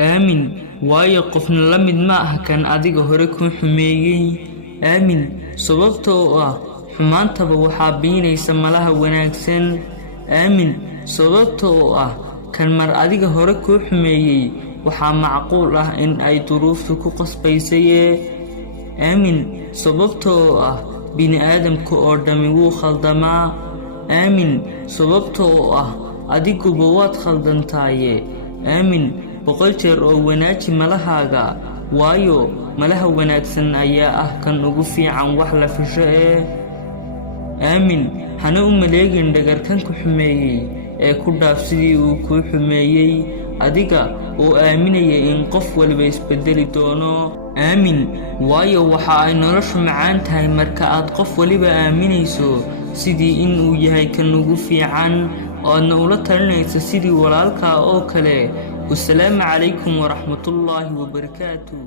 aamin waayo qofna la mid ma aha kan adiga hore ku xumeeyay aamin sababtoo ah xumaantaba waxaa biinaysa malaha wanaagsan aamin sababtoo ah kan mar adiga hore ku xumeeyay waxaa macquul ah in ay duruuftu ku qasbaysay aamin sababtoo ah bini aadamka oo dhami wuu khaldamaa aamin sababtoo ah adiguba waad khaldantaaye aamin 100 jeer oo wanaaji malahaaga waayo malaha wanaagsan ayaa ah kan ugu fiican wax la fisho aamin hana u maleegin dhagarkan ku xumeeyay ee ku dhaaf sidii uu ku xumeeyay adiga oo aaminaya in qof waliba isbedeli doono aamin waayo waxa ay noloshu macaan tahay marka aad qof waliba aaminayso sidii in uu yahay kan ugu fiican oo aadna ula talinayso sidii walaalka oo kale والسلام عليكم ورحمة الله وبركاته.